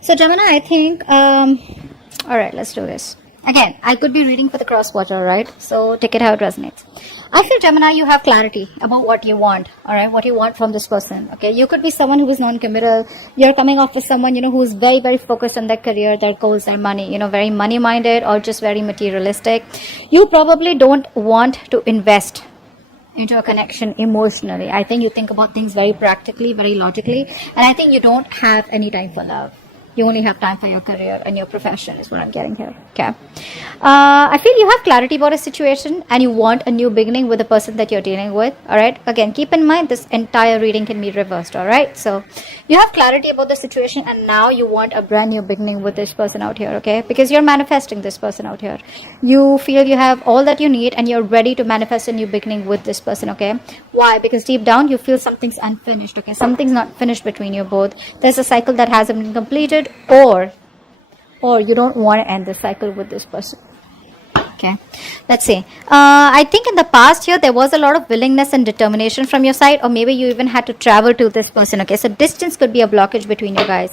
So Gemini, I think, all right, let's do this. Again, I could be reading for the cross-watcher, right? So take it how it resonates. I feel, Gemini, you have clarity about what you want, all right? What you want from this person, okay? You could be someone who is non-committal. You're coming off with someone, who is very, very focused on their career, their goals, their money, very money-minded or just very materialistic. You probably don't want to invest into a connection emotionally. I think you think about things very practically, very logically, and I think you don't have any time for love. You only have time for your career and your profession is what I'm getting here. Okay. I feel you have clarity about a situation and you want a new beginning with the person that you're dealing with. All right. Again, keep in mind this entire reading can be reversed. All right. So you have clarity about the situation and now you want a brand new beginning with this person out here. Okay. Because you're manifesting this person out here. You feel you have all that you need and you're ready to manifest a new beginning with this person. Okay. Why? Because deep down you feel something's unfinished. Okay. Something's not finished between you both. There's a cycle that hasn't been completed. Or you don't want to end the cycle with this person. Okay, let's see. I think in the past here there was a lot of willingness and determination from your side, or maybe you even had to travel to this person. Okay, so distance could be a blockage between you guys.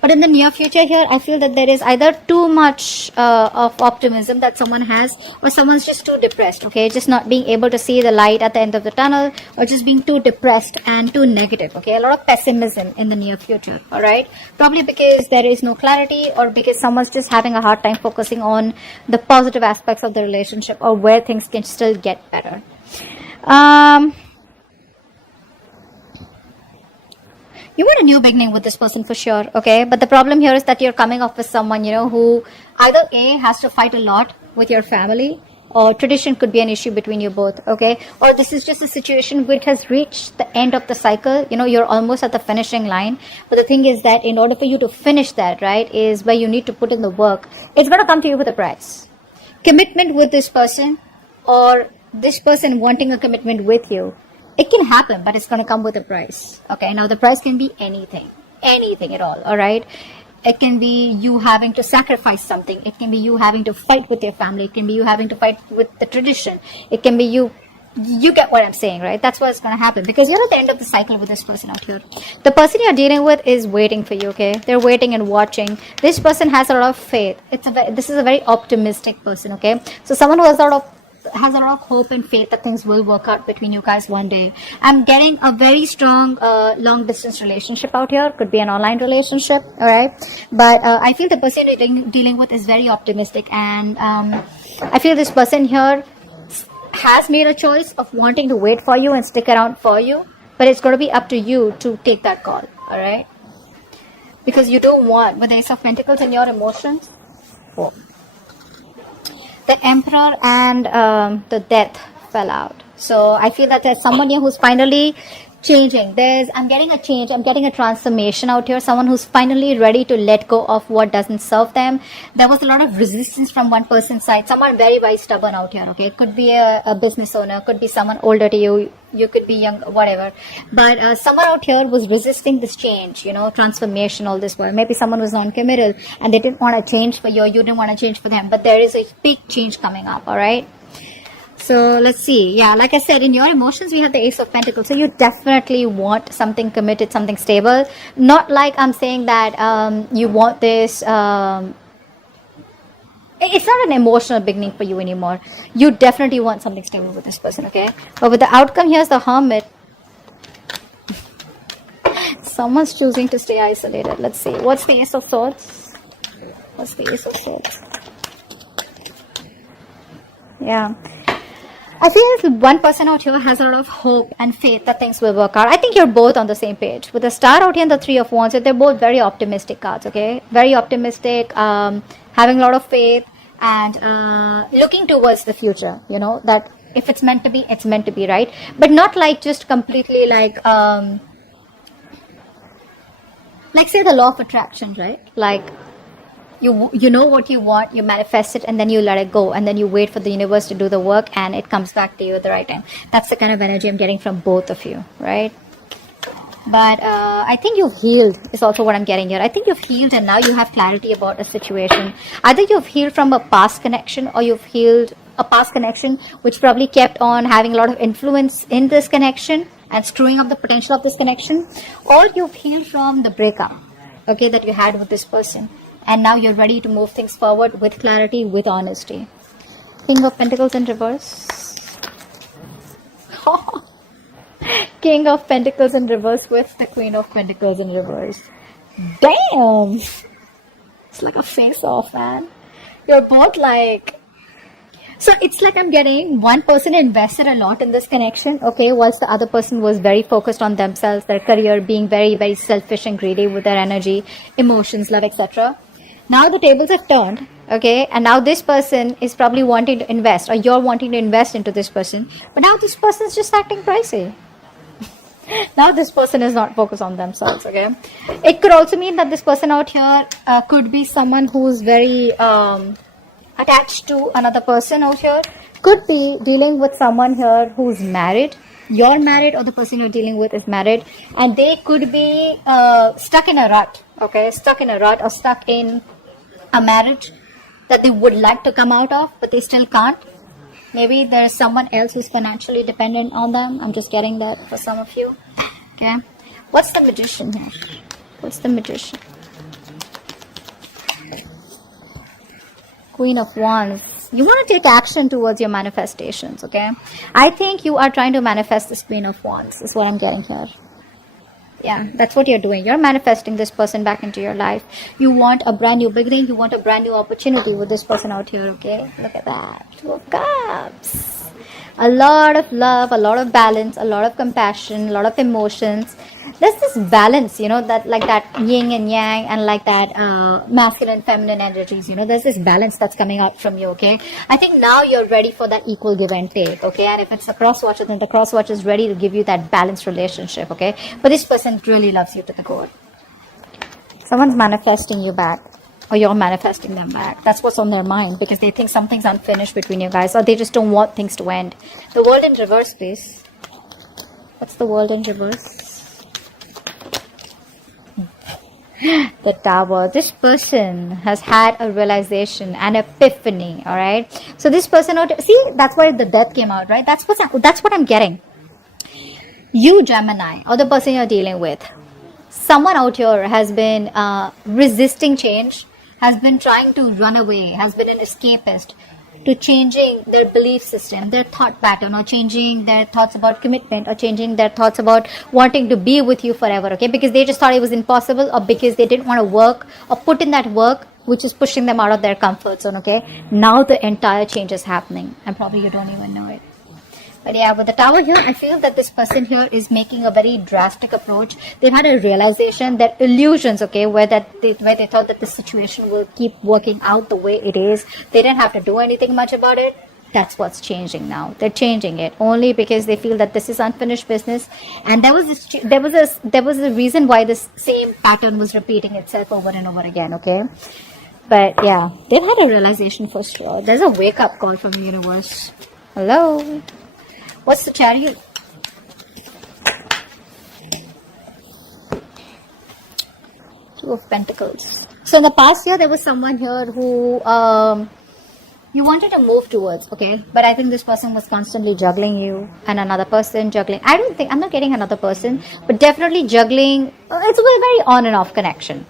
But in the near future here, I feel that there is either too much of optimism that someone has, or someone's just too depressed. Okay, just not being able to see the light at the end of the tunnel, or just being too depressed and too negative. Okay, a lot of pessimism in the near future. All right, probably because there is no clarity, or because someone's just having a hard time focusing on the positive aspects of the relationship or where things can still get better. You want a new beginning with this person for sure, okay? But the problem here is that you're coming off with someone, who either A, has to fight a lot with your family, or tradition could be an issue between you both, okay? Or this is just a situation which has reached the end of the cycle. You're almost at the finishing line. But the thing is that in order for you to finish that, right, is where you need to put in the work. It's going to come to you with a price. Commitment with this person, or this person wanting a commitment with you, it can happen, but it's going to come with a price. Okay, now the price can be anything at all. All right, it can be you having to sacrifice something. It can be you having to fight with your family. It can be you having to fight with the tradition. It can be you get what I'm saying, right? That's what's going to happen, because you're at the end of the cycle with this person out here. The person you're dealing with is waiting for you, okay? They're waiting and watching. This person has a lot of faith. This is a very optimistic person, okay? So someone who has a lot of hope and faith that things will work out between you guys one day. I'm getting a very strong long distance relationship out here. Could be an online relationship, all right? But I feel the person you're dealing with is very optimistic, and I feel this person here has made a choice of wanting to wait for you and stick around for you, but it's going to be up to you to take that call, all right? Because you don't want, with the Ace of Pentacles in your emotions, the Emperor and the Death fell out. So I feel that there's someone here who's finally changing. I'm getting a change. I'm getting a transformation out here. Someone who's finally ready to let go of what doesn't serve them. There was a lot of resistance from one person's side. Someone very, very stubborn out here. Okay, it could be a business owner, could be someone older to you. You could be young, whatever. But someone out here was resisting this change, transformation, all this while. Maybe someone was non-committal and they didn't want to change for you, or you didn't want to change for them. But there is a big change coming up. All right. So let's see. Yeah, like I said, in your emotions, we have the Ace of Pentacles. So you definitely want something committed, something stable. Not like I'm saying that you want this. It's not an emotional beginning for you anymore. You definitely want something stable with this person, okay? But with the outcome, here's the Hermit. Someone's choosing to stay isolated. Let's see. What's the Ace of Swords? What's the Ace of Swords? Yeah. I feel one person out here has a lot of hope and faith that things will work out. I think you're both on the same page. With the Star out here and the Three of Wands, they're both very optimistic cards, okay? Very optimistic, having a lot of faith, and looking towards the future, that if it's meant to be, it's meant to be, right? But not like just completely like say the law of attraction, right? Like, you know what you want, you manifest it, and then you let it go, and then you wait for the universe to do the work, and it comes back to you at the right time. That's the kind of energy I'm getting from both of you, right? But I think you've healed is also what I'm getting here. I think you've healed, and now you have clarity about a situation. Either you've healed from a past connection, or you've healed a past connection which probably kept on having a lot of influence in this connection and screwing up the potential of this connection, or you've healed from the breakup. okay, that you had with this person. And now you're ready to move things forward with clarity, with honesty. King of Pentacles in reverse. King of Pentacles in reverse with the Queen of Pentacles in reverse. Damn! It's like a face-off, man. You're both like... So it's like I'm getting one person invested a lot in this connection, okay, whilst the other person was very focused on themselves, their career, being very, very selfish and greedy with their energy, emotions, love, etc. Now the tables have turned, okay, and now this person is probably wanting to invest, or you're wanting to invest into this person, but now this person is just acting pricey. Now this person is not focused on themselves, okay. It could also mean that this person out here could be someone who's very attached to another person out here. Could be dealing with someone here who's married. You're married, or the person you're dealing with is married, and they could be stuck in a rut, okay, stuck in a rut, or stuck in a marriage that they would like to come out of, but they still can't. Maybe there's someone else who's financially dependent on them. I'm just getting that for some of you. Okay. What's the Magician here? What's the Magician? Queen of Wands. You want to take action towards your manifestations, okay? I think you are trying to manifest this Queen of Wands, is what I'm getting here. Yeah, that's what you're doing. You're manifesting this person back into your life. You want a brand new beginning. You want a brand new opportunity with this person out here, okay? Look at that. Two of Cups. A lot of love, a lot of balance, a lot of compassion, a lot of emotions. There's this balance, you know, that like that yin and yang, and like that masculine, feminine energies, you know, there's this balance that's coming out from you, okay? I think now you're ready for that equal give and take, okay? And if it's a cross watcher, then the cross watcher is ready to give you that balanced relationship, okay? But this person really loves you to the core. Someone's manifesting you back, or you're manifesting them back. That's what's on their mind, because they think something's unfinished between you guys, or they just don't want things to end. The World in reverse, please. What's the World in reverse? The Tower. This person has had a realization, an epiphany, all right? So this person, see, that's why the Death came out, right? That's what I'm getting. You, Gemini, or the person you're dealing with, someone out here has been resisting change, has been trying to run away, has been an escapist to changing their belief system, their thought pattern, or changing their thoughts about commitment, or changing their thoughts about wanting to be with you forever, okay? Because they just thought it was impossible, or because they didn't want to work or put in that work, which is pushing them out of their comfort zone, okay? Now the entire change is happening, and probably you don't even know it. But yeah, with the Tower here, I feel that this person here is making a very drastic approach. They've had a realization that illusions, okay, where they thought that the situation will keep working out the way it is. They didn't have to do anything much about it. That's what's changing now. They're changing it only because they feel that this is unfinished business. And there was a reason why this same pattern was repeating itself over and over again, okay? But yeah, they've had a realization for sure. There's a wake-up call from the universe. Hello? What's the Chariot? Two of Pentacles. So in the past year, there was someone here who you wanted to move towards, okay? But I think this person was constantly juggling you, and another person juggling. I'm not getting another person, but definitely juggling. It's a very on and off connection.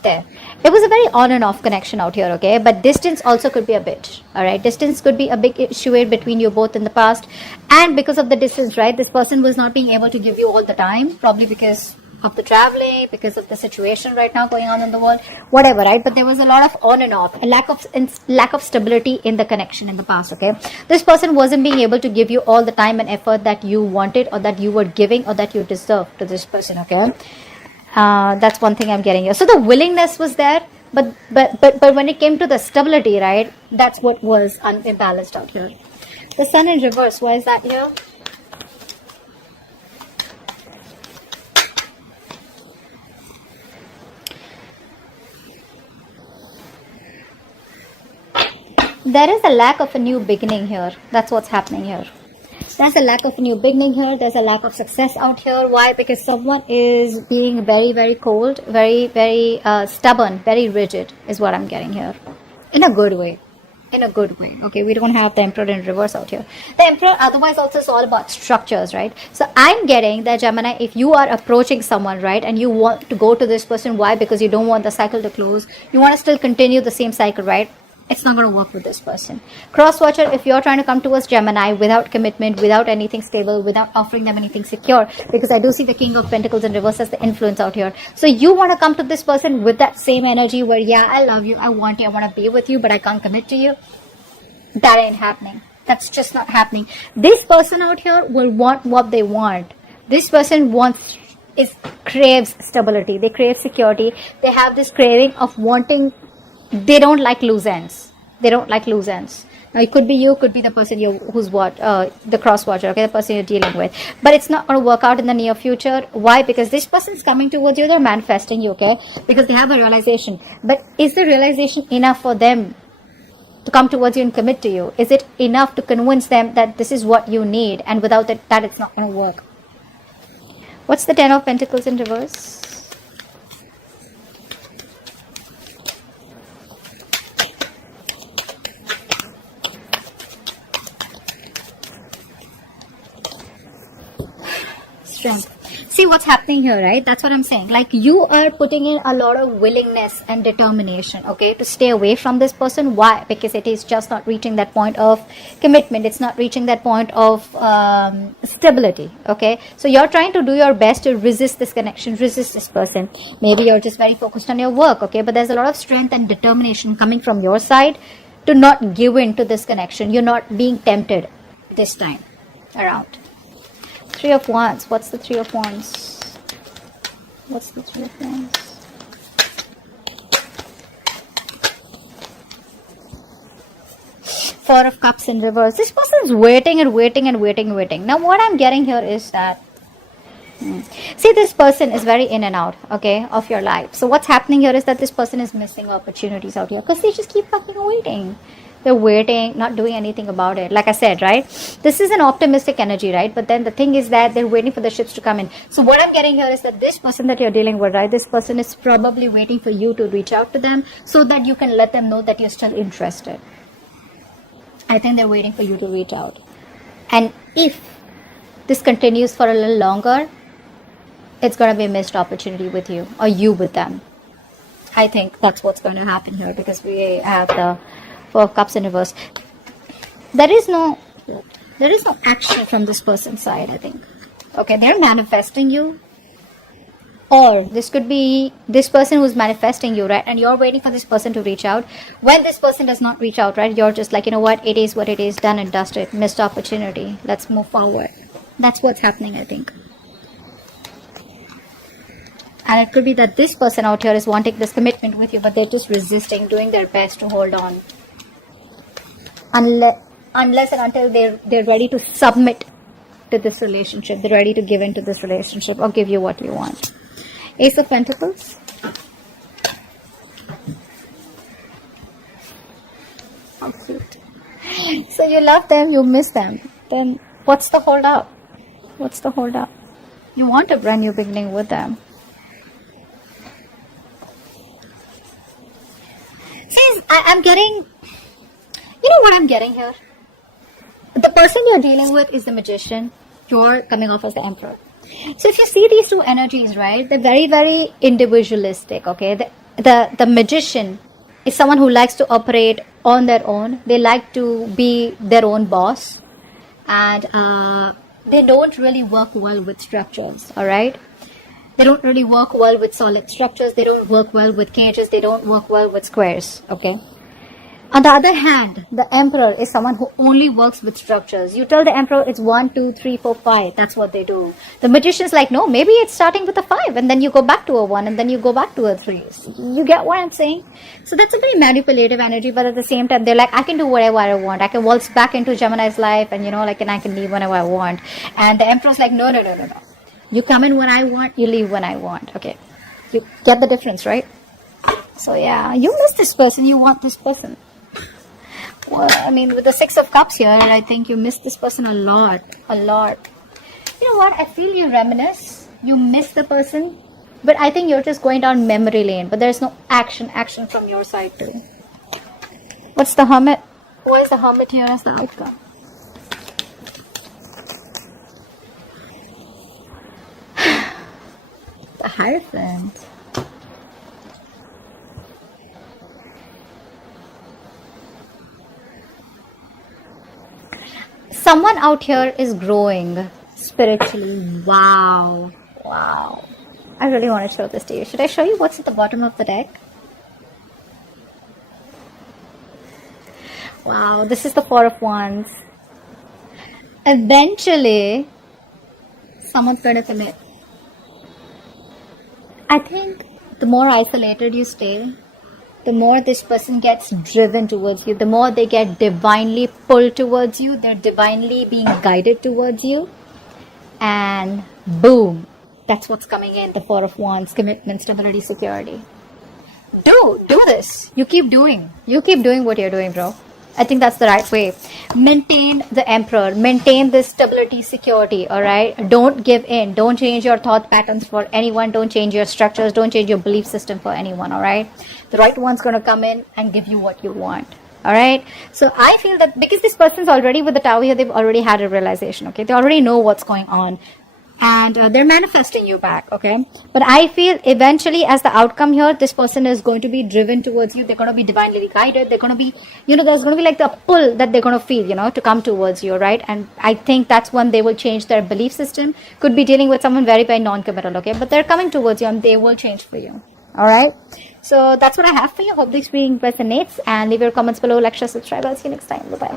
There. It was a very on and off connection out here, okay? But distance also could be a bit, all right? Distance could be a big issue between you both in the past. And because of the distance, right, this person was not being able to give you all the time, probably because of the traveling, because of the situation right now going on in the world, whatever, right? But there was a lot of on and off, a lack of stability in the connection in the past, okay? This person wasn't being able to give you all the time and effort that you wanted, or that you were giving, or that you deserved to this person, okay? That's one thing I'm getting here. So the willingness was there, but when it came to the stability, right, that's what was imbalanced out here. The Sun in reverse, why is that here? There is a lack of a new beginning here. That's what's happening here. There's a lack of a new beginning here. There's a lack of success out here. Why? Because someone is being very, very cold, very, very stubborn, very rigid is what I'm getting here. In a good way. in a good way. Okay, we don't have the Emperor in reverse out here. The Emperor otherwise also is all about structures, right? So I'm getting that, Gemini, if you are approaching someone, right, and you want to go to this person, why? Because you don't want the cycle to close. You want to still continue the same cycle, right? It's not going to work with this person. Cross watcher, if you're trying to come towards Gemini without commitment, without anything stable, without offering them anything secure, because I do see the King of Pentacles in reverse as the influence out here. So you want to come to this person with that same energy where, yeah, I love you, I want you, I want to be with you, but I can't commit to you. That ain't happening. That's just not happening. This person out here will want what they want. This person craves stability. They crave security. They have this craving of wanting. They don't like loose ends. They don't like loose ends. Now, it could be you, could be the person who's the cross watcher, okay, the person you're dealing with. But it's not going to work out in the near future. Why? Because this person's coming towards you, they're manifesting you, okay, because they have a realization. But is the realization enough for them to come towards you and commit to you? Is it enough to convince them that this is what you need, and without that it's not going to work? What's the Ten of Pentacles in reverse? Strength. See what's happening here, right? That's what I'm saying. Like, you are putting in a lot of willingness and determination, okay, to stay away from this person. Why? Because it is just not reaching that point of commitment. It's not reaching that point of stability, okay? So you're trying to do your best to resist this connection, resist this person. Maybe you're just very focused on your work, okay? But there's a lot of strength and determination coming from your side to not give in to this connection. You're not being tempted this time around. Three of Wands. What's the Three of Wands? What's the Three of Wands? Four of Cups in reverse. This person's waiting and waiting and waiting and waiting. Now, what I'm getting here is that, see, this person is very in and out, okay, of your life. So what's happening here is that this person is missing opportunities out here because they just keep fucking waiting. They're waiting, not doing anything about it. Like I said, right? This is an optimistic energy, right? But then the thing is that they're waiting for the ships to come in. So what I'm getting here is that this person that you're dealing with, right? This person is probably waiting for you to reach out to them so that you can let them know that you're still interested. I think they're waiting for you to reach out. And if this continues for a little longer, it's going to be a missed opportunity with you, or you with them. I think that's what's going to happen here, because we have the Four of Cups in reverse. There is no action from this person's side, I think. Okay, they're manifesting you. Or this could be this person who's manifesting you, right? And you're waiting for this person to reach out. When this person does not reach out, right, you're just like, you know what, it is what it is, done and dusted, missed opportunity. Let's move forward. That's what's happening, I think. And it could be that this person out here is wanting this commitment with you, but they're just resisting, doing their best to hold on. Unless and until they're ready to submit to this relationship. They're ready to give into this relationship or give you what you want. Ace of Pentacles. How cute. So you love them, you miss them. Then what's the hold up? What's the hold up? You want a brand new beginning with them. See, I'm getting... You know what I'm getting here? The person you're dealing with is the Magician. You're coming off as the Emperor. So if you see these two energies, right, they're very, very individualistic, okay? The Magician is someone who likes to operate on their own. They like to be their own boss. And they don't really work well with structures, all right? They don't really work well with solid structures. They don't work well with cages. They don't work well with squares, okay? On the other hand, the Emperor is someone who only works with structures. You tell the Emperor it's 1, 2, 3, 4, 5. That's what they do. The Magician's like, no, maybe it's starting with a 5, and then you go back to a 1, and then you go back to a 3. You get what I'm saying? So that's a very manipulative energy, but at the same time, they're like, I can do whatever I want. I can waltz back into Gemini's life, and and I can leave whenever I want. And the Emperor's like, no. You come in when I want, you leave when I want. Okay. You get the difference, right? So yeah, you miss this person, you want this person. Well, I mean, with the Six of Cups here, I think you miss this person a lot. You know what? I feel you reminisce. You miss the person. But I think you're just going down memory lane. But there's no action from your side too. What's the Hermit? Why is the Hermit here as the outcome? The Hierophant. Someone out here is growing spiritually. Wow. Wow. I really want to show this to you. Should I show you what's at the bottom of the deck? Wow, this is the Four of Wands. Eventually, someone's going to commit. I think the more isolated you stay, the more this person gets driven towards you, the more they get divinely pulled towards you, they're divinely being guided towards you. And boom, that's what's coming in, the Four of Wands, commitment, stability, security. Do this. You keep doing what you're doing, bro. I think that's the right way. Maintain the Emperor. Maintain this stability, security, all right? Don't give in. Don't change your thought patterns for anyone. Don't change your structures. Don't change your belief system for anyone, all right? The right one's going to come in and give you what you want, all right? So I feel that because this person's already with the Tower here, they've already had a realization, okay? They already know what's going on. And they're manifesting you back, okay? But I feel eventually as the outcome here, this person is going to be driven towards you. They're going to be divinely guided. They're going to be, there's going to be like the pull that they're going to feel, to come towards you, right? And I think that's when they will change their belief system. Could be dealing with someone very, very non-committal, okay? But they're coming towards you and they will change for you, all right? So that's what I have for you. Hope this reading resonates, and leave your comments below, like, share, subscribe. I'll see you next time. Bye-bye.